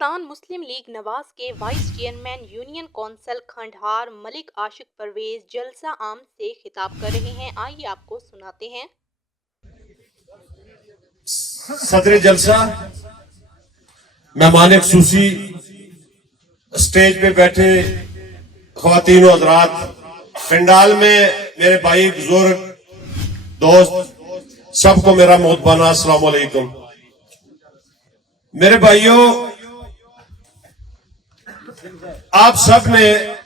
पाकिस्तान मुस्लिम लीग नवाज के vice chairman union council Kandahar Malik Ashiq Parvez जलसा आम से खिताब कर रहे हैं। आइए आपको सुनाते हैं। सदर जलसा, मेहमान खुसूसी, स्टेज पे बैठे ख्वातीन और हज़रात, पंडाल में मेरे भाई बुजुर्ग दोस्त, सबको मेरा मोहब्बाना अस्सलाम वालेकुम। मेरे भाइयों, आप सब ने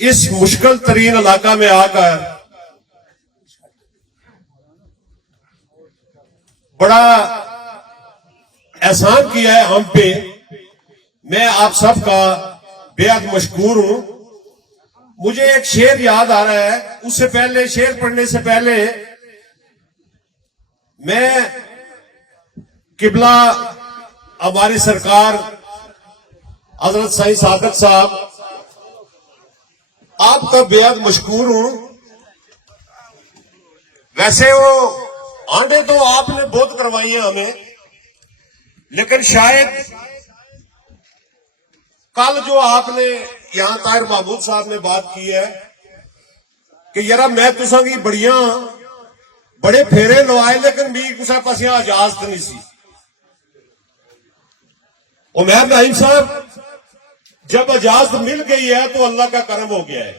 इस मुश्किल तरीन इलाका में आकर बड़ा एहसान किया है हम पे। मैं आप सबका बेहद मशकूर हूं। मुझे एक शेर याद आ रहा है, उससे पहले शेर पढ़ने से पहले मैं किबला हमारी सरकार हजरत साईं सादत साहब, आपका बेहद मशकूर हूं। वैसे वो आंडे तो आपने बहुत करवाई है हमें, लेकिन शायद कल जो आपने यहां ताहिर महमूद साहब ने बात की है कि यार मैं तुसा की बड़िया बड़े फेरे लवाए, लेकिन मी कुछ पासिया इजाजत नहीं सी। उमर नाइम साहब, जब इजाजत मिल गई है तो अल्लाह का करम हो गया है।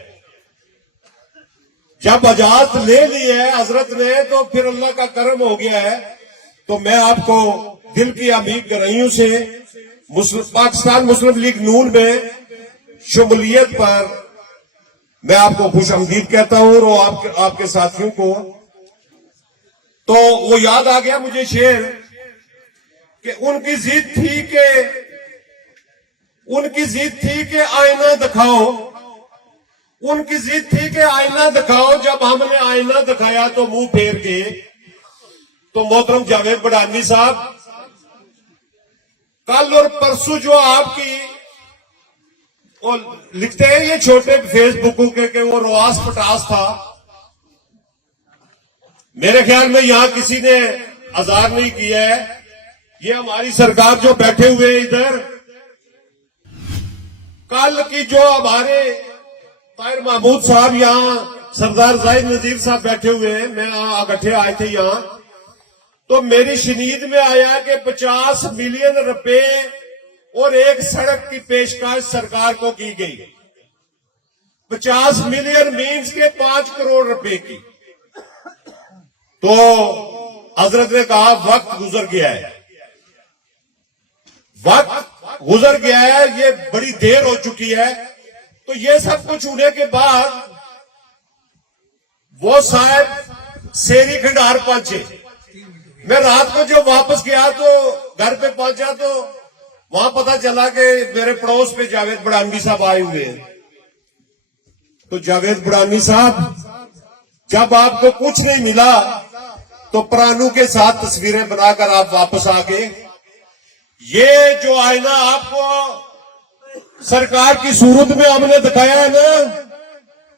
जब इजाजत ले ली है हजरत ने तो फिर अल्लाह का करम हो गया है। तो मैं आपको दिल की अमीर गरहियों से पाकिस्तान मुस्लिम लीग नून में शमूलियत पर मैं आपको खुश आमदीद कहता हूं और आपके साथियों को। तो वो याद आ गया मुझे शेर कि उनकी जिद थी कि आईना दिखाओ, उनकी जिद थी कि आईना दिखाओ। जब हमने आईना दिखाया तो मुंह फेर के। तो मोहतरम जावेद बड़ानी साहब, कल और परसों जो आपकी और लिखते हैं ये छोटे फेसबुकों के वो रवास पटास था, मेरे ख्याल में यहां किसी ने आजार नहीं किया है। ये हमारी सरकार जो बैठे हुए इधर, कल की जो हमारे ताहिर महमूद साहब, यहां सरदार जाहिद नजीर साहब बैठे हुए हैं, मैं इकट्ठे आए थे यहां, तो मेरी शनीद में आया कि 50 मिलियन रुपए और एक सड़क की पेशकश सरकार को की गई। 50 मिलियन मीन्स के 5 करोड़ रुपए की। तो हजरत ने कहा वक्त गुजर गया है, वक्त गुजर गया है, ये बड़ी देर हो चुकी है। तो ये सब कुछ होने के बाद वो साहब शेरी खंडार पहुंचे। मैं रात को जब वापस गया तो घर पे पहुंचा तो वहां पता चला कि मेरे पड़ोस पे जावेद बड़ानी साहब आए हुए हैं। तो जावेद बड़ानी साहब, जब आपको कुछ नहीं मिला तो प्राणों के साथ तस्वीरें बनाकर आप वापस आ गए। ये जो आईना आपको सरकार की सूरत में हमने दिखाया है ना,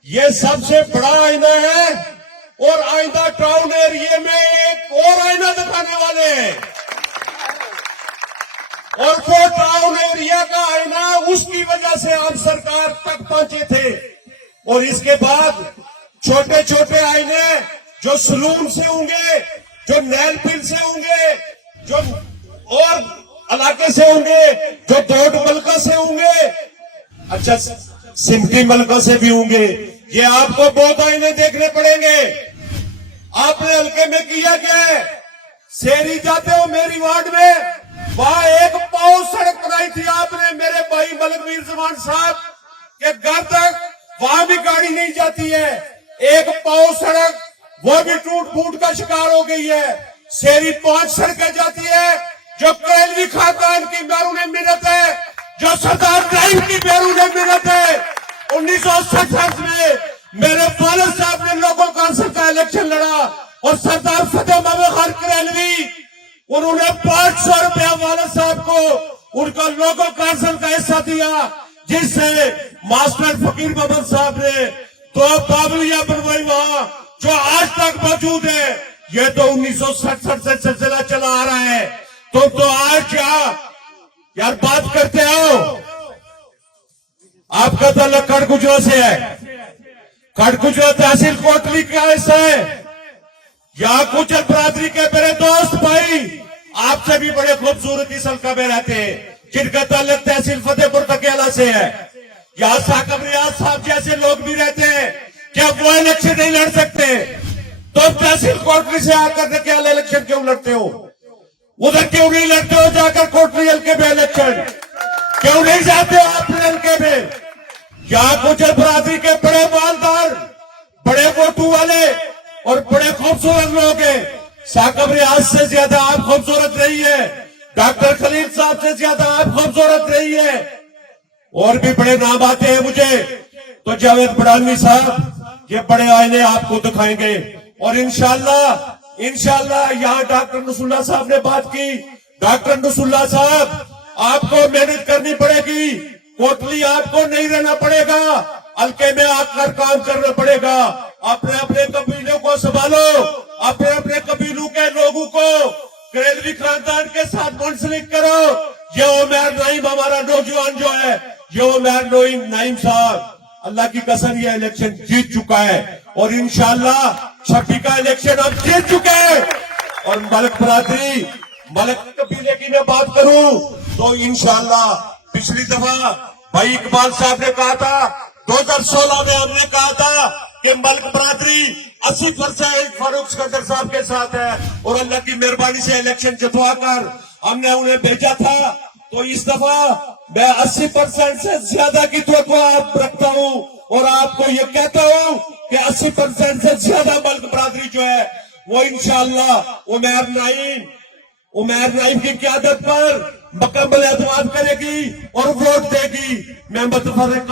ये सबसे बड़ा आईना है। और आइंदा टाउन एरिया में एक और आईना दिखाने वाले हैं, और वो टाउन एरिया का आईना उसकी वजह से हम सरकार तक पहुंचे थे। और इसके बाद छोटे छोटे आईने जो सलून से होंगे, जो नेल पिल से होंगे, जो और इलाके से होंगे, जो दोट मलका से होंगे, अच्छा सिमटी मलका से भी होंगे, ये आपको बहुत आईने देखने पड़ेंगे। आपने हल्के में किया क्या है? शेरी जाते हो मेरी वार्ड में, वहां एक पाव सड़क बनाई थी आपने मेरे भाई मलकवीर जमान साहब के घर तक, वहां भी गाड़ी नहीं जाती है। एक पाव सड़क वो भी टूट फूट का शिकार हो गई है। शेरी 5 सड़कें जाती है जो कैलवी खानदान की बैरून मिन्नत है, जो सरदार इब्राहिम की बैरून मिन्नत है। 1967 में मेरे वालिद साहब ने लोकल काउंसिल का इलेक्शन लड़ा और सरदार फतेह महमूद खान करैलवी, उन्होंने 500 रुपया वालिद साहब को उनका लोकल काउंसिल का हिस्सा दिया, जिससे मास्टर फकीर मोहम्मद साहब ने 2 काबलिया बनवाई वहां, जो आज तक मौजूद है। ये तो 1967 से सिलसिला चला आ रहा है। तो आज क्या यार बात करते हो। आपका ताल्लुक खड़गुजरा से है। खड़गुजरा तहसील कोटली का हिस्सा है। यहाँ गुजर बरादरी के मेरे दोस्त भाई आपसे भी बड़े खूबसूरत इस हल्का में रहते हैं, जिनका ताल्लुक तहसील फतेहपुर तकेला से है। यहाँ साकब रियाज साहब जैसे लोग भी रहते हैं। क्या वो इलेक्शन नहीं लड़ सकते? तो तहसील कोटली से आकर तकेला इलेक्शन क्यों लड़ते हो? उधर क्यों नहीं लड़ते हो जाकर कोटली हल्के में इलेक्शन? क्यों नहीं जाते हो अपने हल्के में? यहाँ गुजर बरादरी के बड़े मालदार, बड़े वोटू वाले और बड़े खूबसूरत लोग हैं। साकब रियाज से ज्यादा आप खूबसूरत रही है, डॉक्टर खलील साहब से ज्यादा आप खूबसूरत रही है, और भी बड़े नाम आते हैं मुझे। तो जावेद बड़ानी साहब ये बड़े आईने आपको दिखाएंगे। और इंशाल्लाह यहाँ डॉक्टर नसरुल्लाह साहब ने बात की। डॉक्टर नसरुल्लाह साहब आपको मेहनत करनी पड़ेगी। कोटली आपको नहीं रहना पड़ेगा, हल्के में आकर काम करना पड़ेगा। अपने अपने कबीलों को संभालो, अपने अपने कबीलों के लोगों को करेलवी खानदान के साथ मुंसलिक करो। ये उमर नाइम हमारा नौजवान जो है, ये उमर नाइम साहब अल्लाह की कसम ये इलेक्शन जीत चुका है। और इंशाल्लाह 26 का इलेक्शन हम जीत चुके हैं। और मलक बरादरी, मलक कबीले की मैं बात करूं तो इंशाल्लाह पिछली दफा भाई इकबाल साहब ने कहा था, 2016 में हमने कहा था कि मलक बरादरी 80% फारूक सिकंदर साहब के साथ है, और अल्लाह की मेहरबानी से इलेक्शन जितवा कर हमने उन्हें भेजा था। तो इस दफा मैं 80% से ज्यादा की तवक्को आप रखता हूं, और आपको ये कहता हूं कि 80% से ज्यादा मलक बरादरी जो है वो इंशाअल्लाह उमर नाइम की क़यादत पर मुकम्मल एतमाद करेगी और वोट देगी। मैं मुतफर्रिक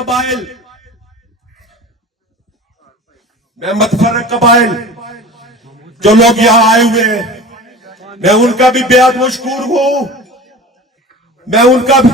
कबाइल जो लोग यहाँ आए हुए हैं, मैं उनका भी बेहद मशकूर हूँ। मैं उनका भी